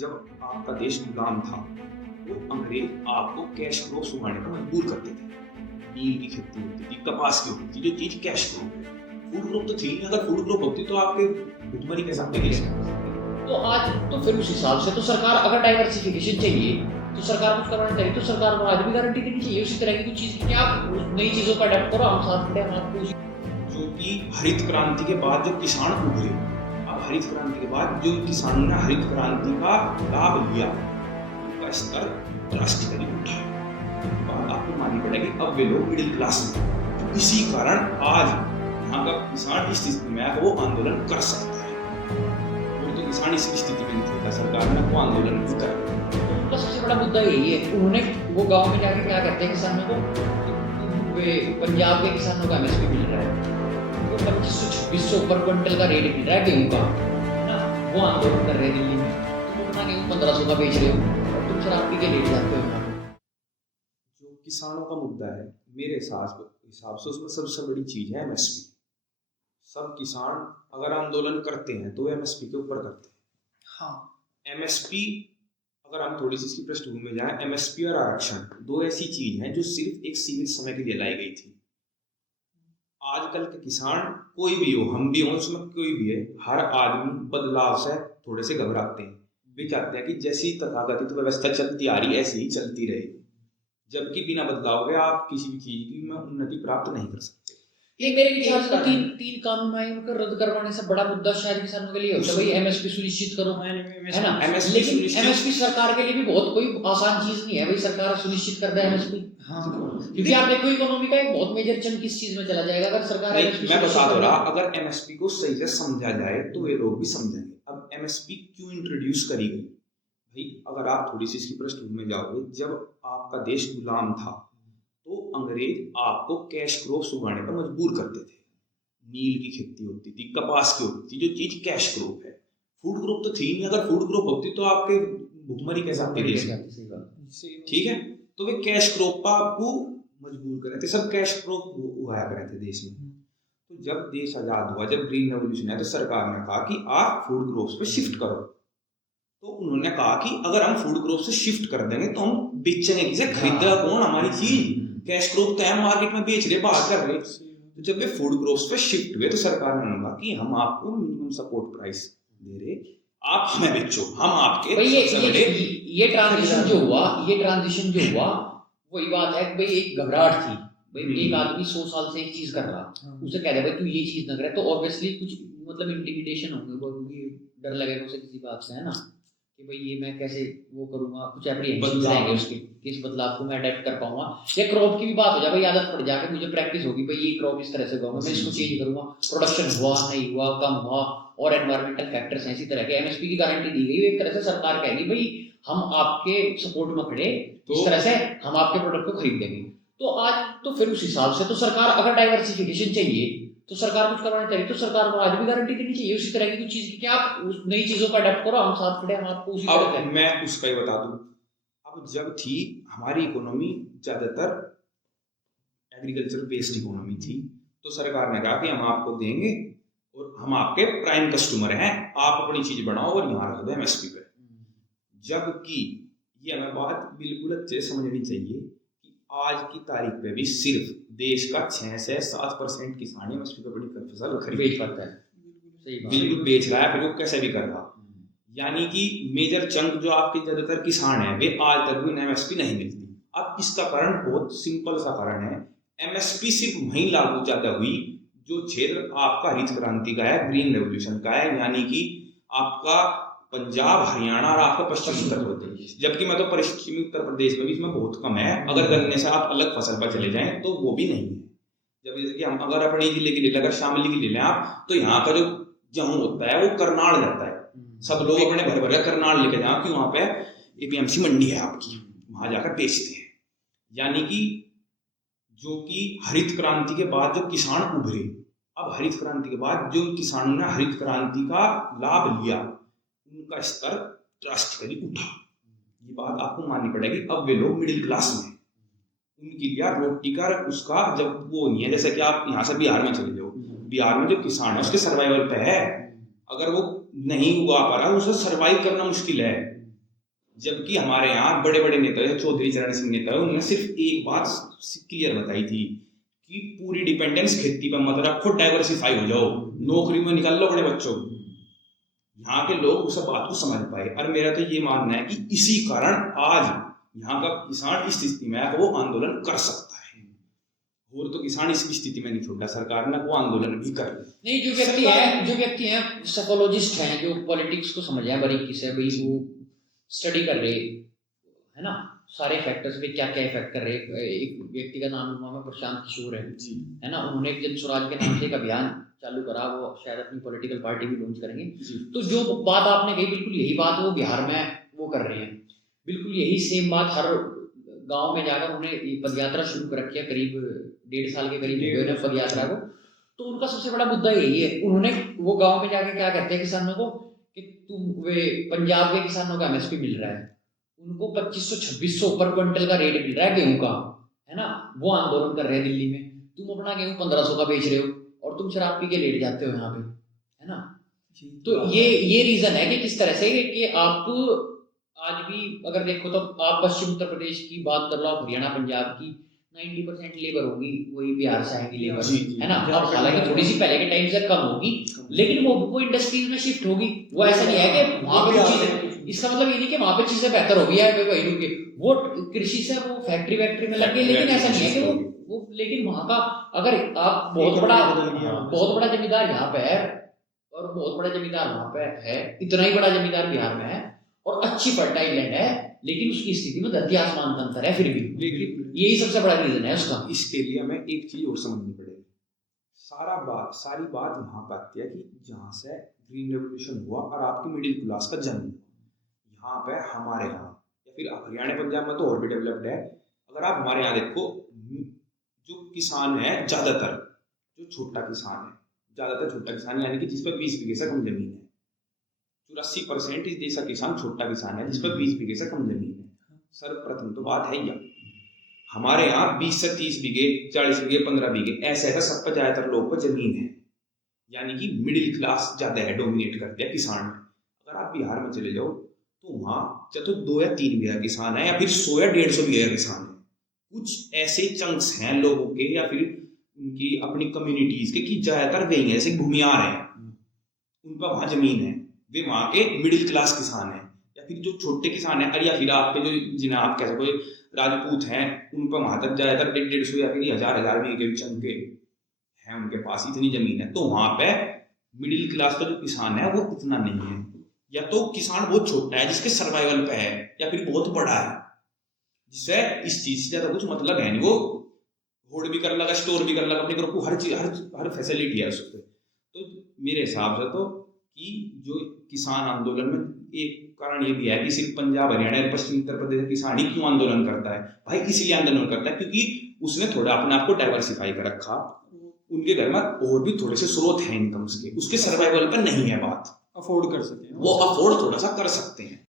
जब आपका देश गुलाम था तो अंग्रेज आपको कैश क्रॉप्स उगाने पर मजबूर करते थे। नील की खेती होती थी, कपास की होती थी, जो चीज कैश क्रॉप है। फूड क्रॉप तो थी नहीं, अगर फूड क्रॉप होती तो आपके भुखमरी कैसे आपके देश में। तो आज तो फिर उस हिसाब से तो सरकार अगर डाइवर्सिफिकेशन चाहिए तो सरकार कुछ करवाना चाहिए, तो सरकार को आज भी गारंटी देनी चाहिए उसी तरह की कुछ चीज की आप नई चीजों का अडेप्ट करो, हम साथ खड़े हैं, हम आपको जो कि हरित क्रांति के बाद जो किसान उभरे, अब हरित क्रांति के बाद जो किसानों ने हरित क्रांति का लाभ लिया उनका स्तर ड्रास्टिकली उठा। बात आपको माननी पड़ेगी, अब वे लोग मिडिल क्लास में, तो इसी कारण आज यहाँ का किसान इस स्थिति में है वो आंदोलन कर सकता है। और तो किसान इस स्थिति में नहीं था, सरकार ने वो आंदोलन नहीं कर। उनका सबसे बड़ा मुद्दा यही है, उन्होंने वो गांव में जाके क्या करते हैं किसानों को, वे पंजाब के किसानों का एमएसपी मिल रहा है, वो 2500-2600 पर क्विंटल का रेट मिल रहा है गेहूं का, है ना। वो आंदोलन कर रहे हैं दिल्ली में, तुम अपना गेहूं 1500 का बेच रहे हो और तुम शराब पी के लेट जाते हो। जो किसानों का मुद्दा है मेरे हिसाब से उसमें सबसे बड़ी चीज है एमएसपी। सब किसान अगर आंदोलन करते हैं तो एमएसपी के ऊपर करते हैं। हाँ, एमएसपी अगर हम थोड़ी सी इसकी पृष्ठभूमि में जाएं, एमएसपी और आरक्षण दो ऐसी चीज हैं जो सिर्फ एक सीमित समय के लिए लाई गई थी। आजकल के किसान कोई भी हो, हम भी हो, उसमें कोई भी है, हर आदमी बदलाव से थोड़े से घबराते हैं। वे चाहते हैं कि जैसी तथाकथित व्यवस्था चलती आ रही है ऐसी ही चलती रहे, जबकि बिना बदलाव के आप किसी भी चीज की में उन्नति प्राप्त नहीं कर सकते। ये मेरे विचार से तो तीन कानून आए, उनको रद्द करवाने से बड़ा मुद्दा शायद किसानों के लिए होता है, भाई एमएसपी सुनिश्चित करो, है ना। लेकिन एमएसपी सरकार के लिए भी बहुत कोई आसान चीज नहीं है, भाई सरकार सुनिश्चित कर दे एमएसपी। हाँ, क्योंकि आप देखो इकोनॉमी का एक बहुत मेजर चंक किस चीज में चला जाएगा अगर सरकार मैं बता दो रहा, अगर एमएसपी को सही से समझा जाए तो वे लोग भी समझेंगे। अब एमएसपी क्यों इंट्रोड्यूस करी गई भाई, अगर आप थोड़ी सी इसकी पृष्ठभूमि में जाओगे, जब आपका देश गुलाम था तो अंग्रेज आपको कैश क्रॉप्स उगाने पर मजबूर करते थे। नील की खेती होती थी, कपास की होती थी, जो चीज कैश क्रॉप है। फूड क्रॉप तो थी नहीं, अगर फूड क्रॉप होती तो आपके भुखमरी कैसे आपके देश में। ठीक है, तो वे कैश क्रॉप पर आपको मजबूर कर रहे थे, सब कैश क्रॉप उगाया कर रहे थे देश में। तो जब देश आजाद हुआ, जब ग्रीन रेवोल्यूशन आया, तो सरकार ने कहा कि आप फूड क्रॉप्स पे शिफ्ट करो। तो उन्होंने कहा कि अगर हम फूड क्रॉप से शिफ्ट कर देंगे तो हम बेचेंगे किसे, खरीदेगा कौन हमारी चीज। कैश क्रॉप तो है, मार्केट में बेच रहे, बाहर कर रहे। तो जब वे फूड क्रॉप्स पे शिफ्ट हुए तो सरकार ने कहा कि हम आपको मिनिमम सपोर्ट प्राइस दे रहे, आप हमें बेचो, हम आपके ये ट्रांजिशन जो हुआ वही बात है। भाई एक घबराहट थी, भाई एक आदमी 100 साल से एक चीज कर रहा, उसे कह दे भाई तू ये चीज ना करे, तो ऑब्वियसली कुछ मतलब इंटिमिडेशन होंगे, डर लगेगा उसे किसी बात से, है ना, कि भाई ये मैं कैसे वो करूंगा, कुछ एप्रीहेंशन रहेंगे उसके, किस बदलाव को मैं अडेप्ट कर पाऊंगा। या क्रॉप की भी बात हो जाए, भाई आदत पड़ जाके मुझे प्रैक्टिस होगी, भाई ये क्रॉप इस तरह से उगाऊंगा, मैं इसको चेंज करूंगा, प्रोडक्शन हुआ नहीं हुआ, कम हुआ, और एनवायरमेंटल फैक्टर्स हैं, इसी तरह के एमएसपी की गारंटी दी गई। एक तरह से सरकार कहेगी भाई हम आपके सपोर्ट में खड़े, इस तरह से हम आपके प्रोडक्ट को खरीद देंगे। तो आज तो फिर उस हिसाब से तो सरकार अगर डाइवर्सिफिकेशन चाहिए तो सरकार कुछ करवाना चाहिए, तो सरकार को आज भी गारंटी देनी चाहिए उसी तरह की कुछ चीज की, कि आप उस नई चीजों का अडेप्ट करो, हम साथ खड़े हैं, हम आपको उसी तरह अब मैं उसका ही बता दूं। अब जब थी हमारी इकोनॉमी ज्यादातर एग्रीकल्चर बेस्ड इकोनॉमी थी, तो सरकार ने कहा कि हम आपको देंगे और हम आपके प्राइम कस्टमर हैं, आप अपनी चीज बनाओ और यहाँ रख दो एमएसपी पे। जबकि ये हमें बात बिल्कुल अच्छे से समझनी चाहिए कि आज की तारीख पे भी सिर्फ देश का 6 से 7% किसान एमएसपी पे बड़ी फसल खरीद पाता है, बिल्कुल बेच रहा है, फिर वो कैसे भी कर रहा। यानी कि मेजर चंक जो आपके ज्यादातर किसान हैं वे आज तक भी एमएसपी नहीं मिलती। अब इसका कारण बहुत सिंपल सा कारण है, एमएसपी सिर्फ वहीं लागू ज्यादा हुई जो क्षेत्र आपका हरित क्रांति का है, ग्रीन रेवोल्यूशन का है, यानी कि आपका पंजाब, हरियाणा और आपका पश्चिमी उत्तर प्रदेश। जबकि मैं तो पश्चिमी उत्तर प्रदेश में भी इसमें बहुत कम है, अगर गन्ने से आप अलग फसल पर चले जाएं तो वो भी नहीं है। जब जैसे कि हम अगर अपने जिले की ले लें, अगर शामली की ले लें आप, तो यहाँ का जो गेहूं होता है वो करनाल जाता है, सब लोग अपने भर भर करनाल लेके जाओ कि वहां पे एपीएमसी मंडी है आपकी, वहां जाकर बेचते हैं। यानी कि जो कि हरित क्रांति के बाद जो किसान उभरे, अब हरित क्रांति के बाद जो किसानों ने हरित क्रांति का लाभ लिया उनका स्तर ड्रास्टिकली उठा। ये बात आपको माननी पड़ेगी। अब वे लोग मिडिल क्लास में, उनके लिए रोटी का उसका जब वो नहीं है, जैसे कि आप यहाँ से बिहार में चले जाओ, बिहार में जो किसान है उसके सर्वाइवल पे है, अगर वो नहीं उगा पा रहा, उसे सर्वाइव करना मुश्किल है। जबकि हमारे यहाँ बड़े बड़े नेता है, चौधरी चरण सिंह नेता है, उन्होंने सिर्फ एक बात क्लियर बताई थी कि पूरी डिपेंडेंस खेती पर मत रखो, डाइवर्सिफाई हो जाओ, नौकरी में निकाल लो बड़े बच्चों को। यहाँ के लोग उस बात को समझ पाए। और मेरा तो ये मानना है कि इसी कारण आज यहाँ का किसान इस स्थिति में है, वो आंदोलन कर सकता है। और तो किसान इस स्थिति में नहीं छोड़ा, सरकार ने वो आंदोलन भी कर लिया। नहीं, जो व्यक्ति हैं साइकोलॉजिस्ट हैं, जो पॉलिटिक्स को समझ हैं बारीकी से, भाई वो स्टडी कर रहे है ना, सारे फैक्टर्स पे क्या क्या इफेक्ट कर रहे हैं। एक व्यक्ति का नाम लूंगा मैं, प्रशांत किशोर है ना, उन्होंने एक जन स्वराज के नाम से एक अभियान चालू करा, वो शायद अपनी पॉलिटिकल पार्टी भी लॉन्च करेंगे। तो जो बात आपने कही, बिल्कुल यही बात वो बिहार में वो कर रहे हैं, बिल्कुल यही सेम बात हर गांव में जाकर उन्हें पद यात्रा शुरू कर रखी है, करीब 1.5 साल के करीब हुए ना पद यात्रा को। तो उनका सबसे बड़ा मुद्दा यही है, उन्होंने वो गांव में जाके क्या कहते हैं किसानों को कि तुम वे पंजाब के किसानों का एमएसपी मिल रहा है, उनको 2500-2600 पर क्विंटल का रेट मिल रहा है गेहूं का, है ना, वो आंदोलन कर रहे हैं दिल्ली में। तुम अपना गेहूं 1500 का बेच रहे हो और तुम शराब पी के लेट जाते हो यहाँ पे, है ना। तो ये रीजन है कि किस तरह से कि आप आज भी अगर देखो तो आप पश्चिम उत्तर प्रदेश की बात कर लो, आप हरियाणा पंजाब की, 90% लेबर होगी वही बिहार से आएगी लेबर, है ना। अब हालांकि थोड़ी सी पहले के टाइम से कम होगी, लेकिन वो इंडस्ट्रीज में शिफ्ट होगी। वो ऐसा नहीं है कि वहां पे चीजें, इसका मतलब ये नहीं कि वहां पे चीजें बेहतर होगी या वही रुके, वो कृषि से वो फैक्ट्री में लग गए, लेकिन ऐसा नहीं है कि वो लेकिन वहां का अगर आप बहुत बड़ा जमींदार यहाँ पे है और बहुत बड़ा जमींदार वहां पे है, इतना ही बड़ा जमींदार बिहार में है और अच्छी फर्टाइल लैंड है, लेकिन उसकी स्थिति में धरती आसमान का अंतर है फिर भी। लेकिन यही सबसे बड़ा रीजन है उसका। इसके लिए हमें एक चीज और समझनी पड़ेगी। सारी बात वहां पर आती है कि जहां से ग्रीन रेवोल्यूशन हुआ और आपकी मिडिल क्लास का जन्म हुआ, यहाँ पे हमारे यहाँ या फिर हरियाणा पंजाब में तो और भी डेवलप्ड है। अगर आप हमारे यहाँ देखो, जो किसान है ज्यादातर, जो छोटा किसान है, ज्यादातर छोटा किसान यानी कि जिस पर 20 बीघे से कम जमीन है, 84% इस देश का किसान छोटा किसान है जिस पर 20 बीघे से कम जमीन है। सर्वप्रथम तो बात है यह, हमारे यहाँ 20 से 30 बीघे, 40 बीघे, 15 बीघे ऐसे है, सब पर ज्यादातर लोगों को जमीन है, यानी कि मिडिल क्लास ज्यादा है, डोमिनेट करते हैं किसान में। अगर आप बिहार में चले जाओ तो वहाँ चाहे तो 2 या 3 बीघा किसान है या फिर 100 या 150 बीघा किसान है। कुछ ऐसे चंक्स हैं लोगों के या फिर उनकी अपनी कम्युनिटीज के कि ज्यादातर वे हैं, जैसे भूमियार हैं, उन पर वहाँ जमीन है, वे वहाँ के मिडिल क्लास किसान हैं। या फिर जो छोटे किसान हैं, या फिर आपके जो जिन्हें आप कह सको राजपूत हैं, उन पर वहाँ तक ज्यादातर 150 या फिर 1000 बीघे के चंके हैं, उनके पास इतनी जमीन है। तो वहाँ पे मिडिल क्लास का जो किसान है वो इतना नहीं है, या तो किसान बहुत छोटा है जिसके सर्वाइवल पे है, या फिर बहुत बड़ा है जिससे इस चीज से ज्यादा कुछ मतलब है नहीं, वो होल्ड भी कर लगा, स्टोर भी कर लगा अपने ग्रुप को, हर चीज हर फैसिलिटी है उस पर। तो मेरे हिसाब से तो कि जो किसान आंदोलन में एक कारण ये भी है कि सिर्फ पंजाब हरियाणा और पश्चिम उत्तर प्रदेश किसान ही क्यों आंदोलन करता है भाई, इसलिए आंदोलन करता है क्योंकि उसने थोड़ा अपने आप को डाइवर्सिफाई कर रखा, उनके घर में और भी थोड़े से स्रोत हैं इनकम्स के, उसके सर्वाइवल पर नहीं है बात, अफोर्ड कर सके, वो अफोर्ड थोड़ा सा कर सकते हैं।